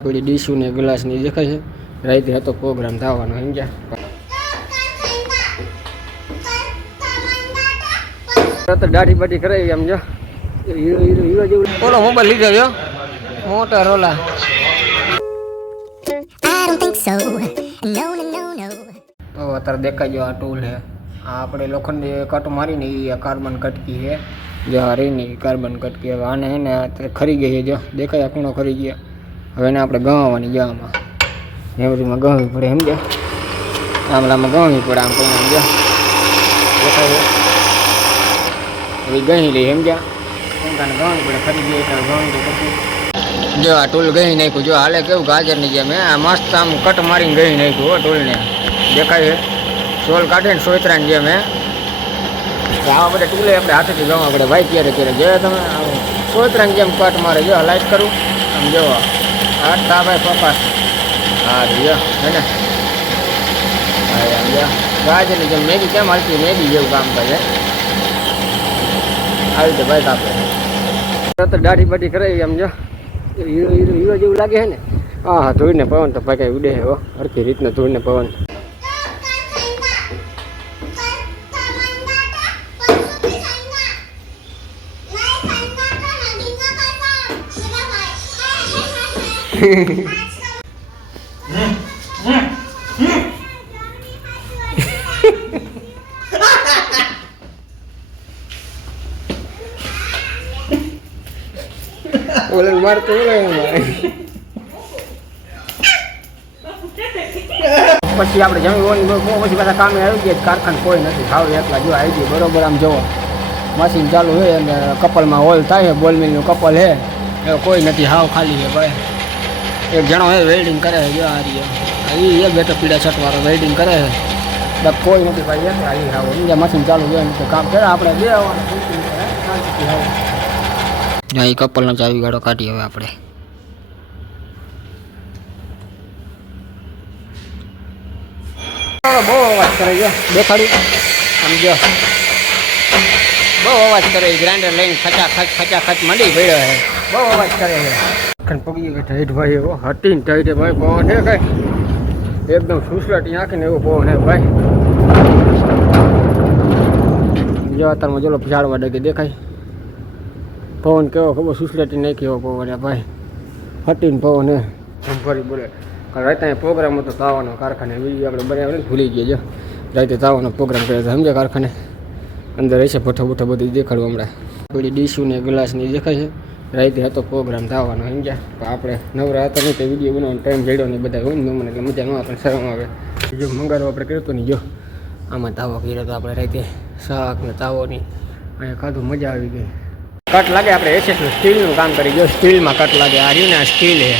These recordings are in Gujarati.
પેલી ડીશું ને ગ્લાસની દેખાય છે. રાતે હતો પ્રોગ્રામ થવાનો, સમજ્યા? તો દાઢી બાઢી કરાવી એમ જો. હીરો હીરો જેવું ઓલો મોબાઈલ લીધો જો. મોટા રોલા. તો અત્યારે દેખાય જો આ ટૂલ છે. આ આપણે લોખંડ કટ મારીને એ કાર્બન કટકી છે. જો આ રહીને કાર્બન કટકી હવે આને એને અત્યારે ખરી ગઈ છે જો. દેખાય આ ખૂણો ખરી ગયા. હવે એને આપણે ગવાની જામાં એવરીમાં ગણવી પડે એમ કે. આમલામાં ગણવી પડે આમ કોઈ એમ હવે ગઈ લઈ એમ ટૂંકાને ગવવી પડે ખરીદી ગઈ એટલે ગવવી પછી. જો આ ટૂલ ગઈ નાખ્યું, જો હાલે કેવું ગાજરની જેમ આ મસ્ત આમ કટ મારીને ગઈ નાખ્યું હો ટૂલને. દેખાય સોલ કાઢે ને સોયતરાની જેમ, હે? તો આવા બધા ટૂલે આપણે હાથેથી ગવા પડે. ભાઈ ક્યારે ક્યારે જો તમે? સોયત્રાની જેમ કટ મારે, જો લાઈટ કરું. આમ જો હાથતા ભાઈ પપ્પા હા જો હે ને આમ જો ગાજરની જેમ મેગી કેમ હાલતી મેગી જેવું કામ કરે આવી રીતે ભાઈ કાપે તો દાઢી બાઢી કરાવી એમ જો હીરો હીરો જેવું લાગે છે ને હા હા ધોઈને પવન તો ભાઈ ઉડે હો હરખી રીતના ધોઈને પવન ઓલે Marte, ઓલે પછી આપણે જમી હોય પછી પાછા કામે આવી ગયા કારખાને કોઈ નથી ખાવ એકલા જો આવી ગયું બરોબર આમ જોવો મશીન ચાલુ હોય અને કપલમાં હોલ થાય છે બોલ કપલ હે એ કોઈ નથી હાવ ખાલી છે ભાઈ એક જણો હે વેલ્ડિંગ કરે છે જો આ રહ્યો. એ બેઠો પીડા છટવાળો વેલ્ડિંગ કરે છે બસ કોઈ નથી ભાઈ એકલા એ હાવ. સમજ્યા મશીન ચાલુ છે એમ તો કામ કરે. આપણે બે આવવાનું શાંતિથી હાવ. અહીં કપલનો ચાવી ગાડો કાઢીએ હવે આપણે. બહુ અવાજ કરે છે. દેખાડું આમ જો. બહુ અવાજ કરે છે. ગ્રાઇન્ડર લઈને ખચા ખચ ખચા ખચ મંડી પડ્યો છે. બહુ અવાજ કરે છે. ખન પગી ગઈ ટાઈટ ભાઈ એવો હટીને ટાઈટ ભાઈ, પવન છે કઈ? એકદમ સુસલાટી નાખીને એવો પવન છે ભાઈ. જો અત્યારમાં ચલો ઝાડવા ડગે દેખાય. પવન કેવો ખબર, સુસલાટી નાખી એવો પવન હે ભાઈ. હટીને પવન હે. ફરી બોલે રાતે પ્રોગ્રામ હતો, તાવાનો કારખાને બીજી આપણે બનાવ્યો ભૂલી ગયા જો. રાતે તાવાનો પ્રોગ્રામ કર્યો હતો સમજે કારખાને? અંદર રહેશે ભઠ્ઠો બુઠ્ઠો બધું દેખાડવું હમણાં. પેલી ડીશું ને ગ્લાસ ને દેખાય છે. રાતે હતો પ્રોગ્રામ થવાનો સમજ્યા તો આપણે નવરા હતા નહીં તો વીડિયો બનાવવાનો ટાઈમ જડ્યો નહીં બધા હોય ને મને એટલે મજા ન આવે શરમ આવે. જો મંગારો આપણે કર્યો નહીં જો આમાં તાવો કર્યો તો આપણે રાતે શાક ને નહીં અહીંયા ખાધું મજા આવી ગઈ. કટ લાગે આપણે એસએસનું સ્ટીલનું કામ કરી જો સ્ટીલમાં કટ લાગે આ રહ્યું ને આ સ્ટીલ છે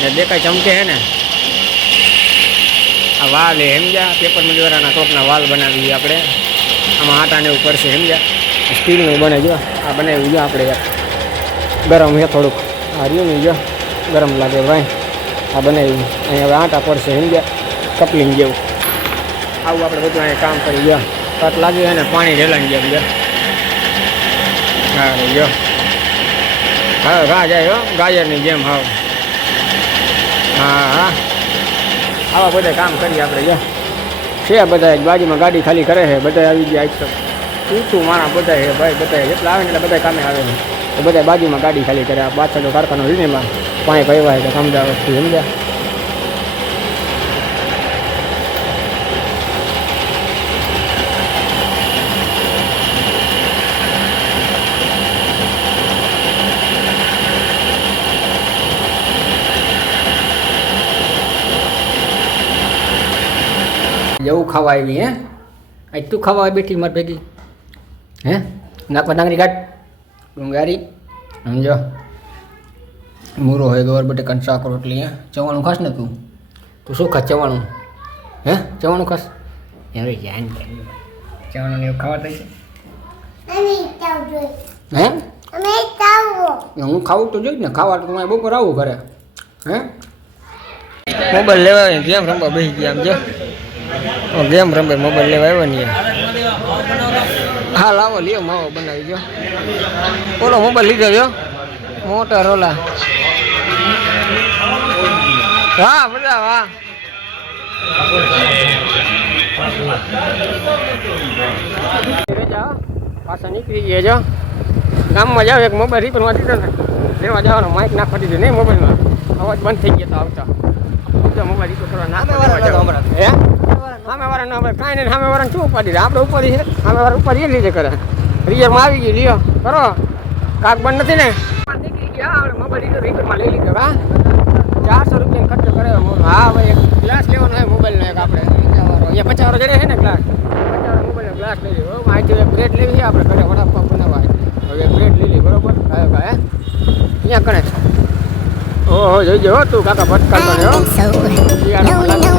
ને દેખાય ચમકે છે ને. આ વાલ એ સમજ્યા પેપર મિલવાના ટોપના વાલ બનાવી આપણે. આમાં આટાને એવું કરશે સમજ્યા સ્ટીલનું બને જો આ બનાવ્યું જો આપણે ગરમ છે થોડુંક. હાર્યું નહીં ને જો, ગરમ લાગે ભાઈ. આ બનાવ્યું અહીંયા હવે આટા પડશે સમજ્યા કપલિંગ જેવું. આવું આપણે બધું અહીંયા કામ કરી જો તટ લાગી અને પાણી રેલાઈ ગયા જો હા જો. હા, ઘા જાય હો ગાજરની જેમ હા હા હા. આવા બધા કામ કરીએ આપણે, જો. છે બધા બાજુમાં ગાડી ખાલી કરે છે બધા આવી ગયા તો. ઊંચું માણા બધા છે, ભાઈ બધા જેટલા આવે ને એટલે બધા કામે આવે છે. તો બધા બાજુમાં ગાડી ખાલી કરે આ પાછળ કારખાનો રહીને એમાં પાણી પૈવા છે, સમજાવે સમજ્યા? જવું ખાવા આવી હે? આજ તું ખાવા બેઠી મારી ભેગી. હે? નાખવા ડાંગરી કાઢ. ડુંગારી સમજો? મૂરો હોય ગોર બટે શાક રોટલી હે? ચવાણું ખાસ ને તું? તું શું ખાસ ચવાણું? હે? ચવાણું ખાસ? એનું ધ્યાન ચવાણું એવું ખાવા થાય છે? હે? હું. ખાવું તો જોઈ ને. ખાવા તો તમારે બપોર આવું ઘરે. હે? મોબાઈલ લેવા ગેમ રમવા બેસી ગયા આમ જો ગેમ રમે મોબાઈલ લેવા આવ્યો ને હા લાવો લ્યો માવો બનાવી દો ઓલો મોબાઈલ લીધો જો. મોટા રોલા. હા બધા વાહ પાછા નીકળી ગયા જો. ગામમાં જાવ એક મોબાઈલ રિપેરમાં દીધો ને. લેવા જવાનો માઇક નાખવા દીધો નહીં મોબાઈલમાં. અવાજ બંધ થઈ ગયો તો આવતા. મોબાઈલ રિપેર કરવા જાવ. હે? સામે વાળા ના આપણે કાંઈ નહીં સામે વાળા શું ઉપાડી આપણે ઉપાડી છે? સામે વાળા ઉપાડી એ લીધે કરે રિયરમાં આવી ગઈ, લ્યો. કરો. કાક બંધ નથી ને? નીકળી ગયા આપણે મોબાઈલ રિપેર રિપેરમાં લઈ લીધો હા ચારસો રૂપિયા ખર્ચો કર્યો હા ભાઈ એક ગ્લાસ લેવાનો હોય મોબાઈલનો એક આપણે. અહીંયા પચાસ વાળો જડે છે ને ગ્લાસ? પચાસ વાળો ગ્લાસ લઈ લીધો અહીંથી એક બ્રેડ લેવી છે આપણે ઘરે વડાપાવ બનાવવા. હવે બ્રેડ લઈ લઈ બરોબર? હા હા, હે? અહીંયા કણે ઓહો જોઈજો હો, તું કાકા ભટકાતો I